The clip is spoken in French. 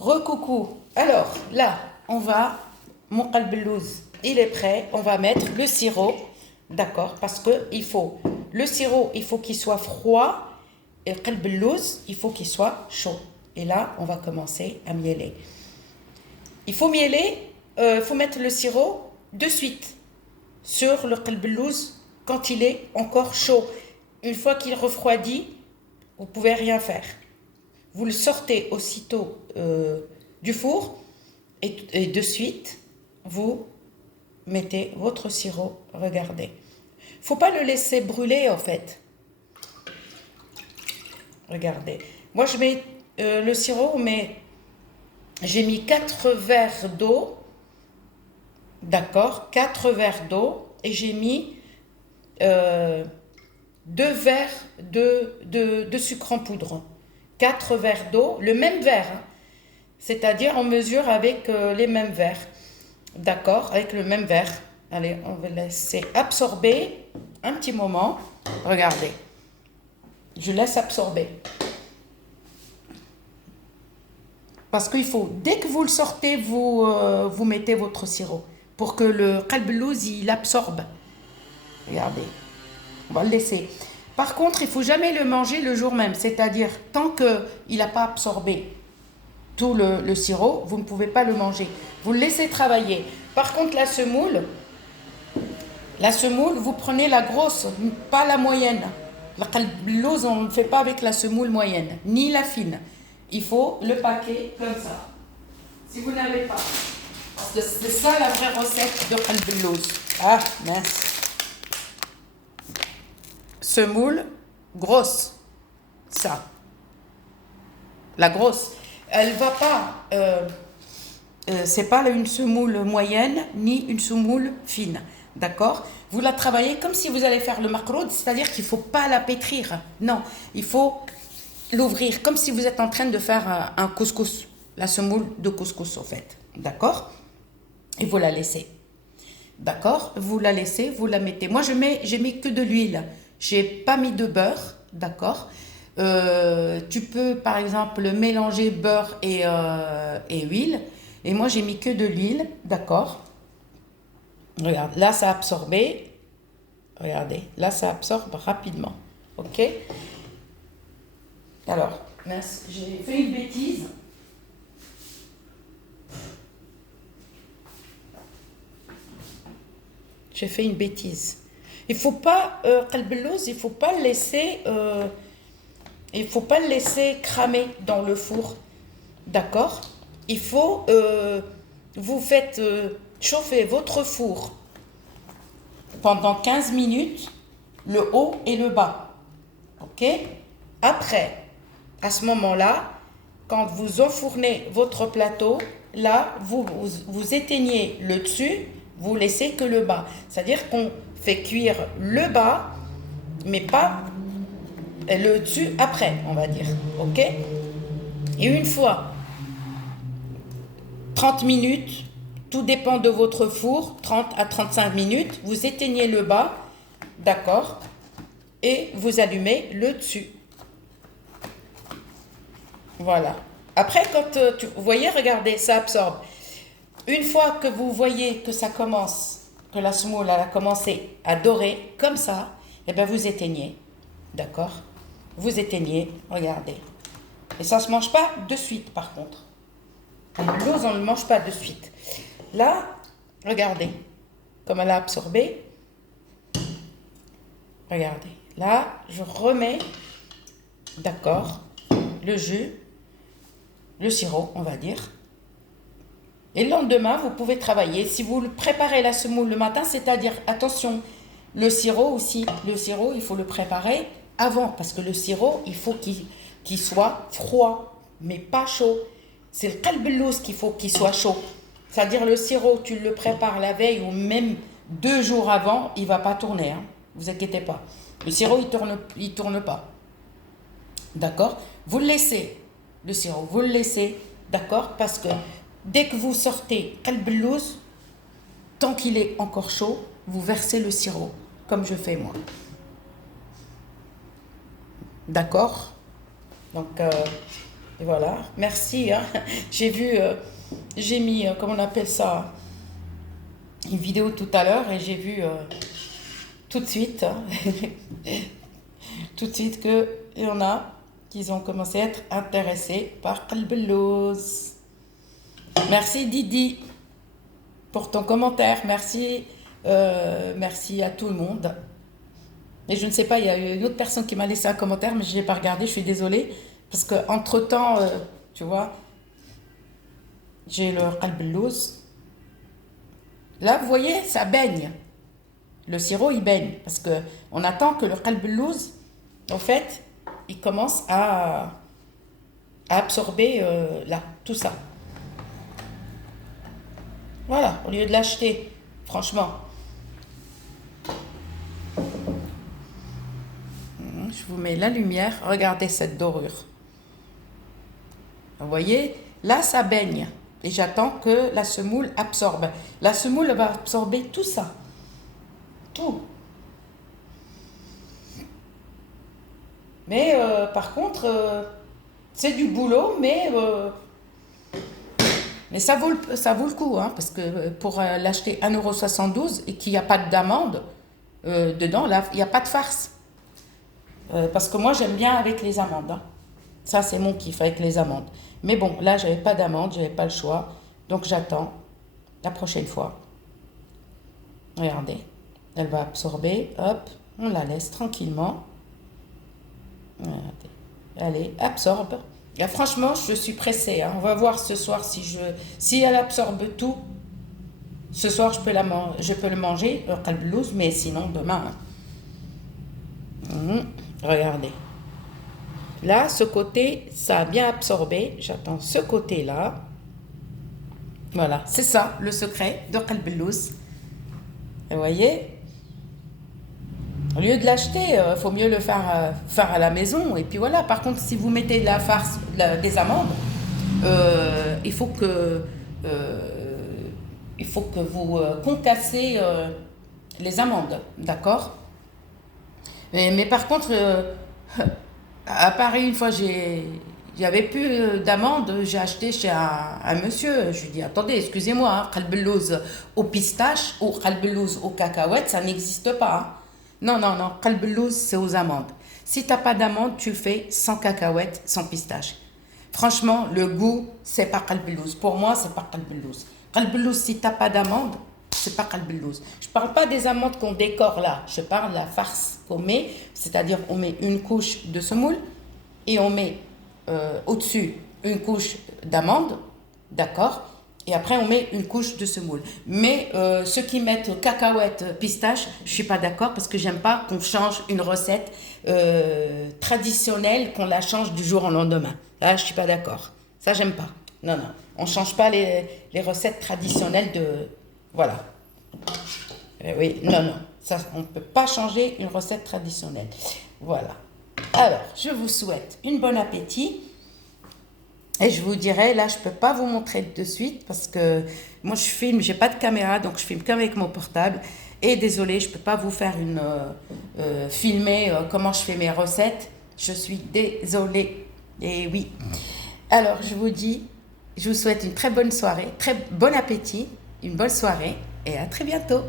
Recoucou. Alors là, on va, mon qalbellouz, il est prêt. On va mettre le sirop, d'accord? Parce que le sirop, il faut qu'il soit froid et le qalbellouz, il faut qu'il soit chaud. Et là, on va commencer à mieler. Il faut mieler, il faut mettre le sirop de suite sur le qalbellouz quand il est encore chaud. Une fois qu'il refroidit, vous ne pouvez rien faire. Vous le sortez aussitôt du four et de suite, vous mettez votre sirop. Regardez. Il ne faut pas le laisser brûler en fait. Regardez. Moi, je mets le sirop, mais j'ai mis 4 verres d'eau. D'accord, 4 verres d'eau. Et j'ai mis 2 verres de sucre en poudre. 4 verres d'eau, le même verre, hein. C'est-à-dire on mesure avec les mêmes verres. D'accord, avec le même verre. Allez, on va laisser absorber un petit moment. Regardez, je laisse absorber. Parce qu'il faut, dès que vous le sortez, vous mettez votre sirop pour que le qalbellouz il absorbe. Regardez, on va le laisser. Par contre, il ne faut jamais le manger le jour même, c'est-à-dire tant qu'il n'a pas absorbé tout le sirop, vous ne pouvez pas le manger. Vous le laissez travailler. Par contre, la semoule, vous prenez la grosse, pas la moyenne. La qalbellouz, on ne le fait pas avec la semoule moyenne, ni la fine. Il faut le paquet comme ça. Si vous n'avez pas. Parce que c'est ça la vraie recette de qalbellouz. Ah, mince. Semoule grosse, ça. La grosse, elle va pas. C'est pas une semoule moyenne ni une semoule fine, d'accord? Vous la travaillez comme si vous allez faire le makroud, c'est-à-dire qu'il faut pas la pétrir. Non, il faut l'ouvrir comme si vous êtes en train de faire un couscous, la semoule de couscous en fait, d'accord? Et vous la laissez, d'accord? Vous la laissez, vous la mettez. Moi j'ai mis que de l'huile. J'ai pas mis de beurre, d'accord? Tu peux par exemple mélanger beurre et huile. Et moi j'ai mis que de l'huile, d'accord? Regarde, là ça a absorbé. Regardez, là ça absorbe rapidement. Ok? Alors, mince, j'ai fait une bêtise. J'ai fait une bêtise. Il faut pas qalbellouz, il faut pas le laisser cramer dans le four, d'accord? Il faut vous faites chauffer votre four pendant 15 minutes, le haut et le bas, ok? Après, à ce moment-là, quand vous enfournez votre plateau, là vous éteignez le dessus, vous laissez que le bas, c'est-à-dire qu'on fait cuire le bas, mais pas le dessus après, on va dire. Ok? Et une fois, 30 minutes, tout dépend de votre four, 30 à 35 minutes, vous éteignez le bas, d'accord? Et vous allumez le dessus. Voilà. Après, quand vous voyez, regardez, ça absorbe. Une fois que vous voyez que ça commence, que la semoule a commencé à dorer, comme ça, et bien vous éteignez. D'accord? Vous éteignez, regardez. Et ça ne se mange pas de suite, par contre. L'ose, on ne le mange pas de suite. Là, regardez, comme elle a absorbé. Regardez. Là, je remets, d'accord, le jus, le sirop, on va dire. Et le lendemain, vous pouvez travailler. Si vous préparez la semoule le matin, c'est-à-dire, attention, le sirop aussi, il faut le préparer avant, parce que le sirop, il faut qu'il soit froid, mais pas chaud. C'est le qalbellouz qu'il faut qu'il soit chaud. C'est-à-dire, le sirop, tu le prépares la veille ou même 2 jours avant, il ne va pas tourner, hein. Vous inquiétez pas. Le sirop, il tourne pas. D'accord? Vous le laissez, le sirop, vous le laissez, d'accord? Parce que dès que vous sortez qalbellouz, tant qu'il est encore chaud, vous versez le sirop, comme je fais moi. D'accord? Donc, Et voilà, merci, hein. J'ai vu, j'ai mis, comment on appelle ça, une vidéo tout à l'heure et j'ai vu tout de suite, hein, tout de suite qu'il y en a qui ont commencé à être intéressés par Qalb Llouz. Merci Didi pour ton commentaire, merci, merci à tout le monde. Et je ne sais pas, il y a eu une autre personne qui m'a laissé un commentaire, mais je n'ai pas regardé, je suis désolée. Parce que entre-temps, tu vois, j'ai le Qalb Llouz. Là, vous voyez, ça baigne. Le sirop, il baigne. Parce que on attend que le Qalb Llouz, en fait, il commence à absorber là, tout ça. Voilà, au lieu de l'acheter, franchement. Je vous mets la lumière. Regardez cette dorure. Vous voyez, là, ça baigne. Et j'attends que la semoule absorbe. La semoule va absorber tout ça. Tout. Mais par contre, c'est du boulot, mais ça vaut le coup. Hein, parce que pour l'acheter 1,72 € et qu'il n'y a pas d'amande dedans, là, il n'y a pas de farce. Parce que moi, j'aime bien avec les amandes. Hein. Ça, c'est mon kiff avec les amandes. Mais bon, là, j'avais pas d'amande, j'avais pas le choix. Donc, j'attends la prochaine fois. Regardez, elle va absorber. Hop, on la laisse tranquillement. Regardez. Allez, absorbe. Et franchement, je suis pressée. Hein. On va voir ce soir si elle absorbe tout. Ce soir, je peux le manger, le Qalb Llouz, mais sinon, demain. Hein. Regardez. Là, ce côté, ça a bien absorbé. J'attends ce côté-là. Voilà, c'est ça, le secret de Qalb Llouz. Vous voyez, au lieu de l'acheter, il faut mieux le faire à la maison. Et puis voilà, par contre, si vous mettez de la farce, des amandes, il faut que vous concassez les amandes, d'accord? Mais par contre, à Paris, une fois, j'avais plus d'amandes, j'ai acheté chez un monsieur. Je lui dis, attendez, excusez-moi, hein, Qalb Llouz au pistache ou Qalb Llouz aux cacahuètes, ça n'existe pas. Hein. Non, non, non, Qalb Llouz, c'est aux amandes. Si tu n'as pas d'amandes, tu le fais sans cacahuètes, sans pistache. Franchement, le goût, c'est pas Qalb Llouz. Pour moi, c'est pas Qalb Llouz. Qalb Llouz, si tu n'as pas d'amandes, c'est pas Qalb Llouz. Je parle pas des amandes qu'on décore là. Je parle de la farce qu'on met, c'est-à-dire on met une couche de semoule et on met au-dessus une couche d'amandes, d'accord? Et après on met une couche de semoule. Mais ceux qui mettent cacahuètes, pistache, je suis pas d'accord parce que j'aime pas qu'on change une recette traditionnelle, qu'on la change du jour au lendemain. Là, je suis pas d'accord. Ça, j'aime pas. Non, non. On change pas les recettes traditionnelles de... Voilà. Oui, non, non. Ça, on ne peut pas changer une recette traditionnelle. Voilà. Alors, je vous souhaite une bon appétit. Et je vous dirai, là, je ne peux pas vous montrer de suite parce que moi, je filme, j'ai pas de caméra, donc je filme qu'avec mon portable. Et désolé, je ne peux pas vous faire filmer comment je fais mes recettes. Je suis désolée. Et oui. Alors, je vous souhaite une très bonne soirée, très bon appétit, une bonne soirée et à très bientôt.